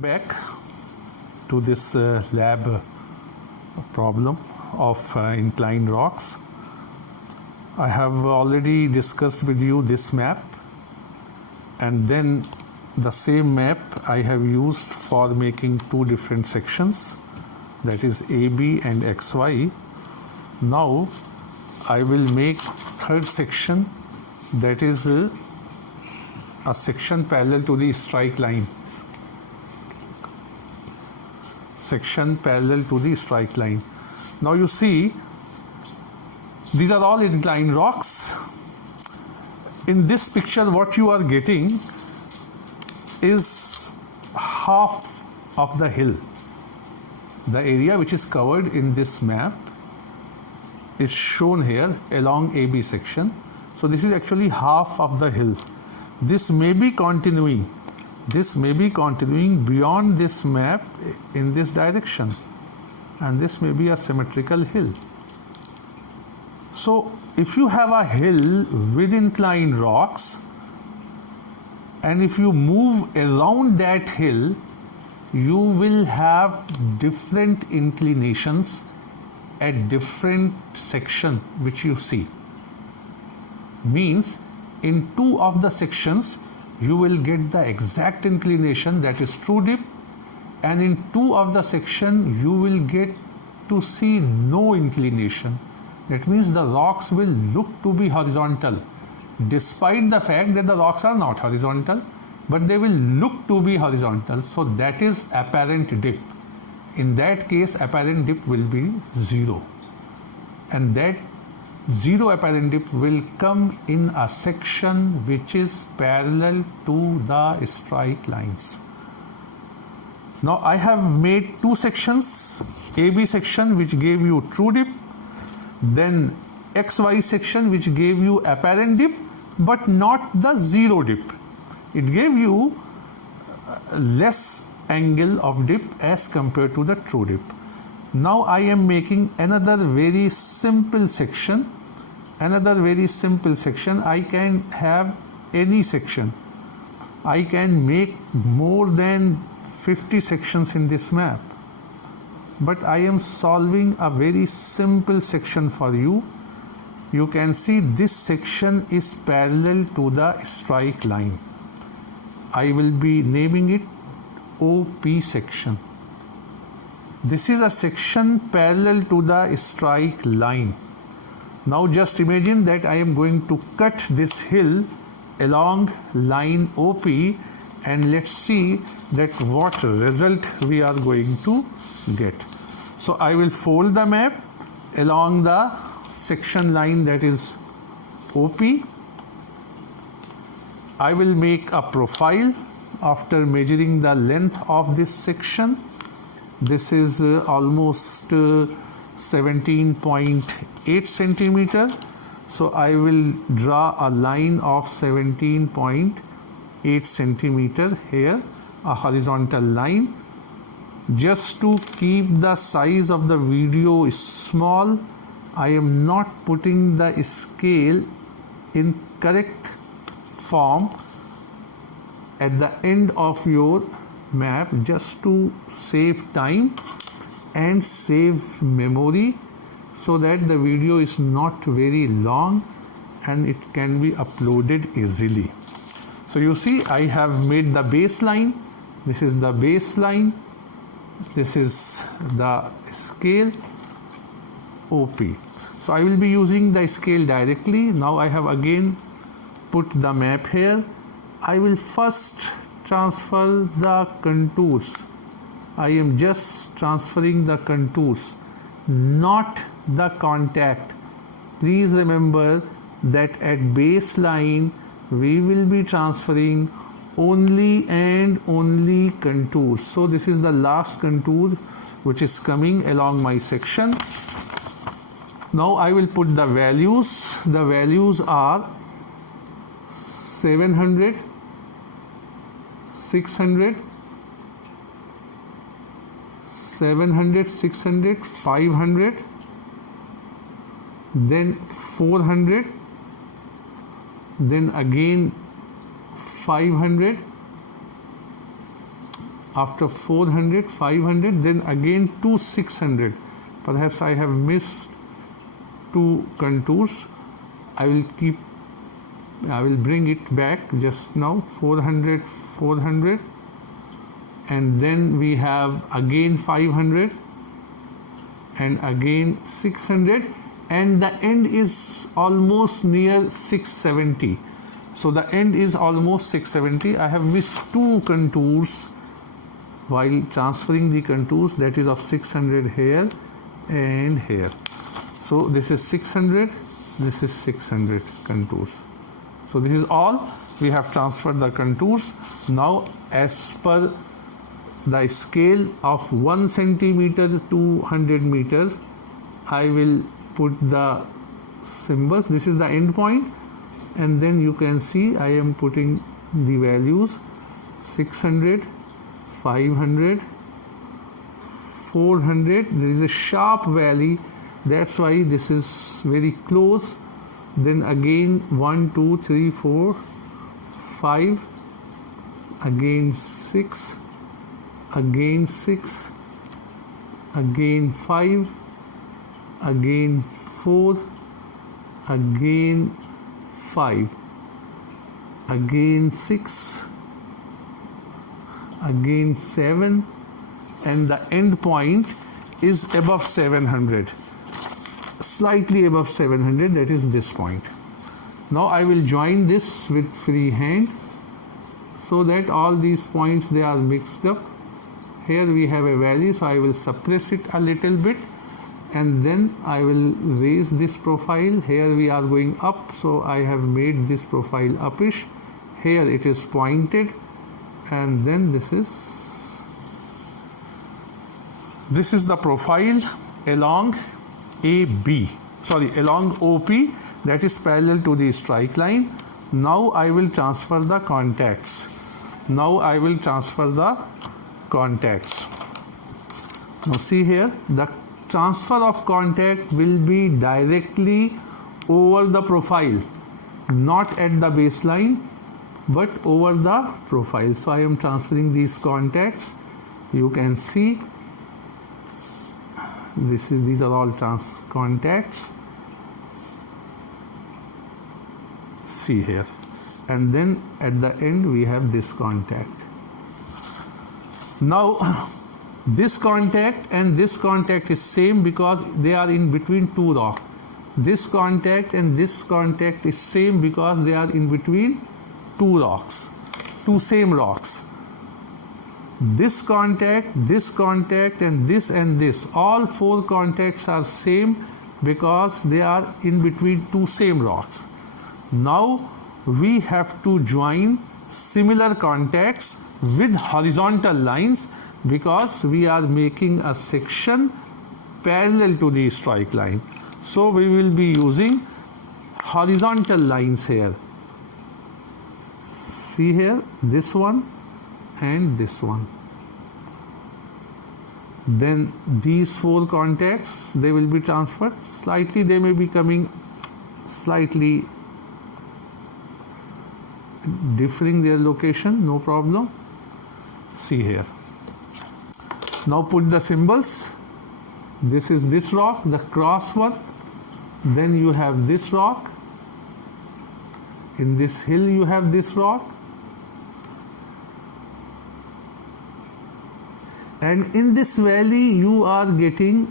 Back to this lab problem of inclined rocks. I have already discussed with you this map, and then the same map I have used for making two different sections, that is AB and XY. Now I will make third section, that is a section parallel to the strike line. Section parallel to the strike line. Now you see, these are all inclined rocks. In this picture, what you are getting is half of the hill. The area which is covered in this map is shown here along AB section. So this is actually half of the hill. This may be continuing. This may be continuing beyond this map in this direction, and this may be a symmetrical hill. So if you have a hill with inclined rocks, and if you move around that hill, you will have different inclinations at different section which you see. Means in two of the sections you will get the exact inclination, that is true dip, and in two of the section you will get to see no inclination. That means the rocks will look to be horizontal, despite the fact that the rocks are not horizontal, but they will look to be horizontal. So that is apparent dip. In that case, apparent dip will be zero, and that zero apparent dip will come in a section which is parallel to the strike lines. Now I have made two sections, AB section which gave you true dip, then XY section which gave you apparent dip but not the zero dip. It gave you less angle of dip as compared to the true dip. Now I am making another very simple section. I can have any section. I can make more than 50 sections in this map. But I am solving a very simple section for you. You can see this section is parallel to the strike line. I will be naming it OP section. This is a section parallel to the strike line. Now just imagine that I am going to cut this hill along line OP, and let's see that what result we are going to get. So I will fold the map along the section line, that is OP. I will make a profile after measuring the length of this section. This is almost 17.8 centimeter. So I will draw a line of 17.8 centimeter here, a horizontal line. Just to keep the size of the video small, I am not putting the scale in correct form at the end of your map, just to save time and save memory, so that the video is not very long and it can be uploaded easily. So you see, I have made the baseline. This is the baseline. This is the scale OP. So I will be using the scale directly. Now I have again put the map here. I will first transfer the contours. I am just transferring the contours, not the contact. Please remember that at baseline we will be transferring only and only contours. So this is the last contour which is coming along my section. Now I will put the values. The values are 700, 600, 700, 600, 500, then 400, then again 500, after 400, 500, then again to 600. Perhaps I have missed two contours. I will bring it back just now. 400, 400, and then we have again 500 and again 600, and the end is almost near 670. So the end is almost 670. I have missed two contours while transferring the contours, that is of 600 here and here. So this is 600, this is 600 contours. So this is all. We have transferred the contours. Now as per the scale of 1 centimeter to 100 meters, I will put the symbols. This is the end point, and then you can see I am putting the values 600, 500, 400. There is a sharp valley, that's why this is very close. Then again 1, 2, 3, 4, 5, again 6, again 6, again 5, again 4, again 5, again 6, again 7, and the end point is above 700, slightly above 700, that is this point. Now I will join this with free hand so that all these points, they are mixed up. Here we have a valley, so I will suppress it a little bit, and then I will raise this profile. Here we are going up, so I have made this profile uppish. Here it is pointed, and then this is the profile along along OP, that is parallel to the strike line. Now I will transfer the contacts. Now see here, the transfer of contact will be directly over the profile, not at the baseline, but over the profile. So I am transferring these contacts. You can see these are all contacts. See here, and then at the end we have this contact. Now this contact and this contact is same because they are in between two rocks. This contact and this contact is same because they are in between two rocks, two same rocks. This contact, and this, all four contacts are same because they are in between two same rocks. Now we have to join similar contacts with horizontal lines because we are making a section parallel to the strike line. So we will be using horizontal lines here. See here, this one and this one. Then these four contacts, they will be transferred slightly. They may be coming slightly differing their location, no problem. See here. Now put the symbols. This is this rock, the cross one. Then you have this rock. In this hill you have this rock. And in this valley you are getting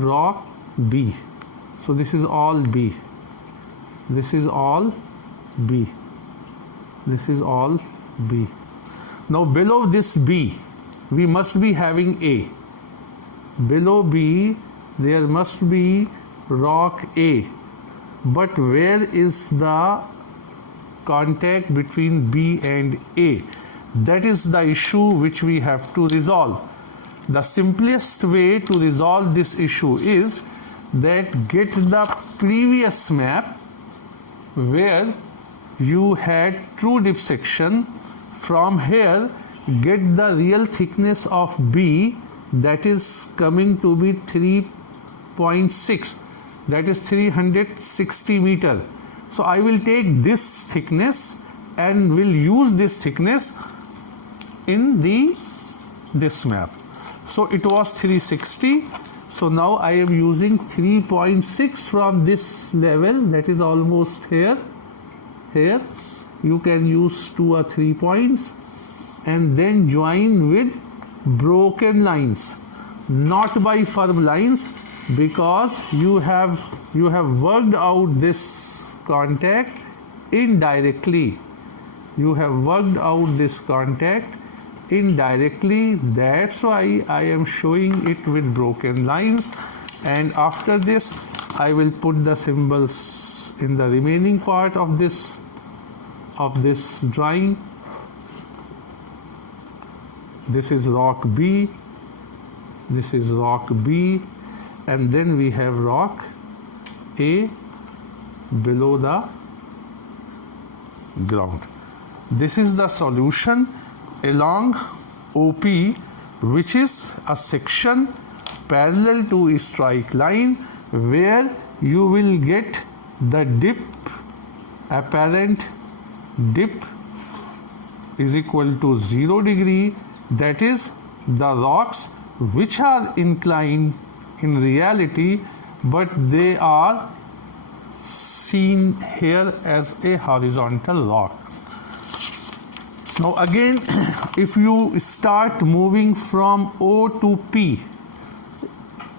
rock B. So this is all B. This is all B. This is all B. Now below this B, we must be having A. Below B, there must be rock A. But where is the contact between B and A? That is the issue which we have to resolve. The simplest way to resolve this issue is that get the previous map where you had true dip section. From here, get the real thickness of B, that is coming to be 3.6, that is 360 meter. So I will take this thickness and will use this thickness in this map. So it was 360. So now I am using 3.6 from this level, that is almost here. You can use 2 or 3 points and then join with broken lines, not by firm lines, because you have worked out this contact indirectly. You have worked out this contact indirectly. That's why I am showing it with broken lines, and after this I will put the symbols in the remaining part of this drawing. This is rock B, this is rock B, and then we have rock A below the ground. This is the solution along OP, which is a section parallel to a strike line, where you will get the dip, apparent dip is equal to 0 degree. That is the rocks which are inclined in reality, but they are seen here as a horizontal rock. Now again, if you start moving from O to P,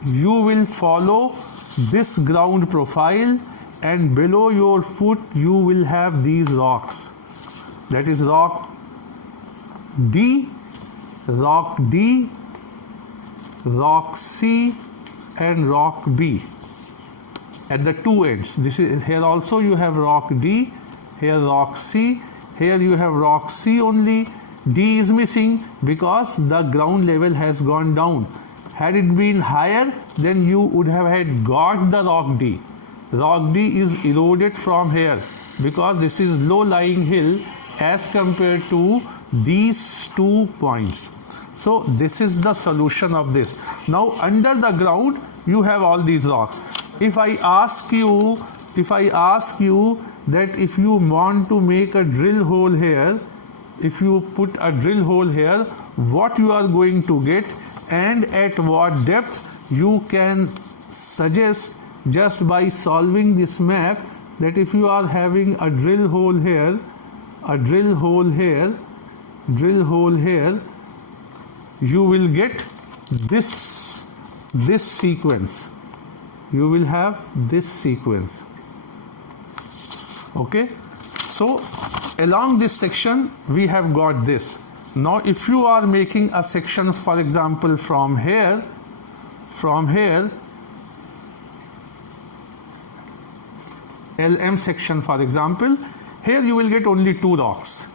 you will follow this ground profile, and below your foot you will have these rocks. That is rock D, rock C, and rock B at the two ends. This is here also you have rock D, here rock C, here you have rock C only. D is missing because the ground level has gone down. Had it been higher, then you would have had got the rock D. Rock D is eroded from here because this is low-lying hill as compared to these 2 points. So this is the solution of this. Now under the ground you have all these rocks. If I ask you that if you want to make a drill hole here, if you put a drill hole here, what you are going to get and at what depth, you can suggest just by solving this map that if you are having a drill hole here, a drill hole here, you will get this sequence. You will have this sequence. Okay, so along this section we have got this. Now if you are making a section, for example, from here, LM section, for example, here you will get only 2 rocks.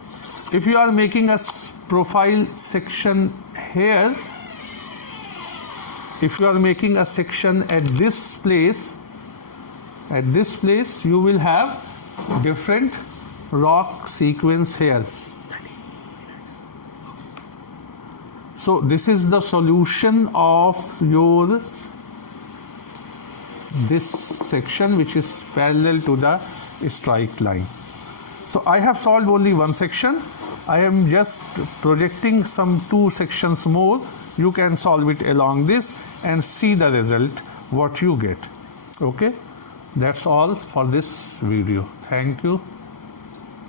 If you are making a profile section here, if you are making a section at this place, you will have different rock sequence here. So this is the solution of your this section, which is parallel to the strike line. So I have solved only one section. I am just projecting some 2 sections more. You can solve it along this and see the result what you get. Okay, that's all for this video. Thank you.